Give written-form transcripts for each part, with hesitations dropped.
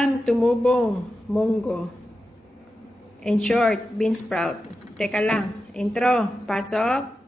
ang tumubong munggo. In short, bean sprout. Teka lang. Intro. Pasok.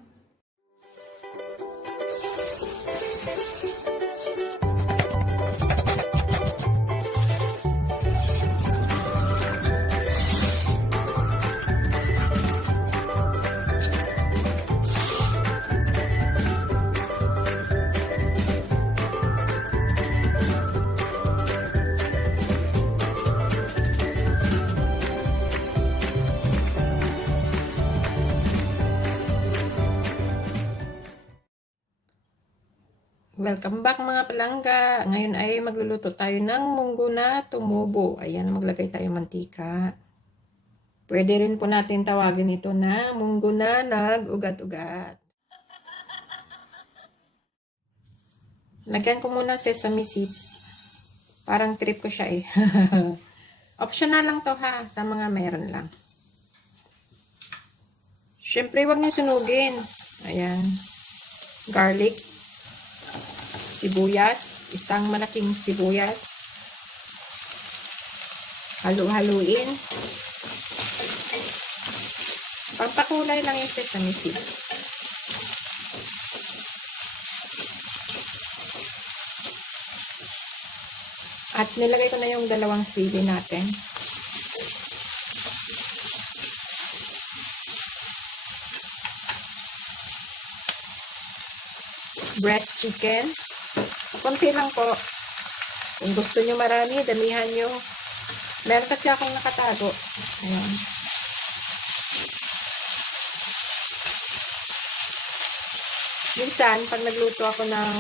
Welcome back mga palangga. Ngayon ay magluluto tayo ng munggo na tumubo. Ayan, maglagay tayo mantika. Pwede rin po natin tawagin ito na munggo na nag-ugat-ugat. Lagyan ko muna sesame seeds. Parang trip ko siya eh. Optional lang to ha, sa mga meron lang. Siyempre, wag niyo sunugin. Ayan. Garlic. Sibuyas, isang malaking sibuyas. Halu-haluin. Pampakulay lang yung sesame seeds. At nilagay ko na yung dalawang sili natin. Breast chicken. Konti lang po. Kung gusto nyo marami, damihan nyo. Meron kasi akong nakatago. Ayan. Minsan, pag nagluto ako ng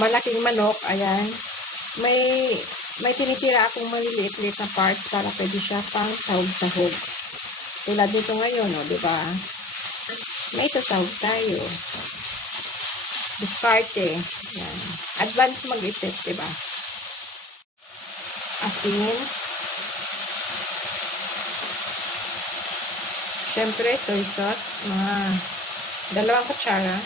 malaking manok, ayan, may tinitira akong maliliit-liit na parts para pwede siya pang sahog-sahog. Tulad dito ngayon, o, diba? May sasahog tayo. Diskarte. Yan. Advance mag-isip, diba? Asin. Siyempre, soy sauce. Mga 2 kutsara.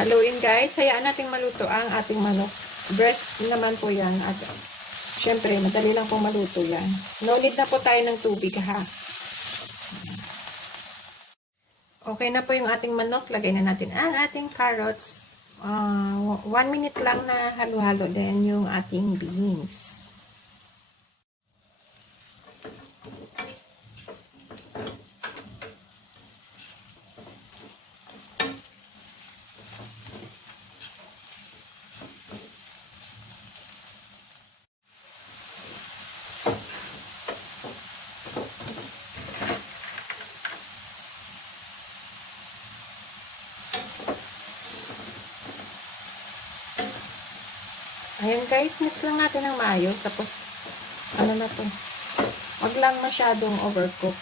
Haluin guys. Hayaan nating maluto ang ating manok. Breast naman po yan. At siyempre, madali lang po maluto yan. No need na po tayo ng tubig ha. Okay na po yung ating manok. Lagay na natin ang ating carrots. 1 minute lang na halo-halo din yung ating beans. Ayan guys, mix lang natin ng maayos. Tapos, ano na to? Wag lang masyadong overcook.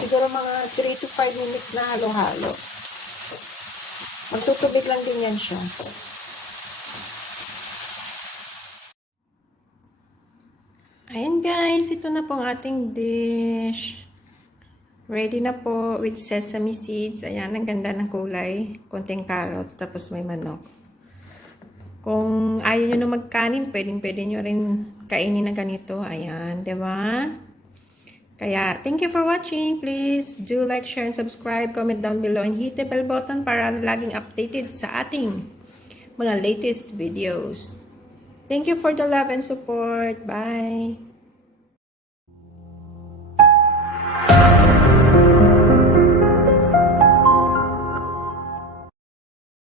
Siguro mga 3 to 5 minutes na halo-halo. Magtutubig lang din yan siya. Ayan guys, ito na po ang ating dish. Ready na po with sesame seeds. Ayan, ang ganda ng kulay. Konting carrot, tapos may manok. Kung ayaw nyo na magkanin, pwede nyo rin kainin na ganito. Ayan, diba? Kaya, thank you for watching. Please do like, share, and subscribe. Comment down below and hit the bell button para laging updated sa ating mga latest videos. Thank you for the love and support. Bye!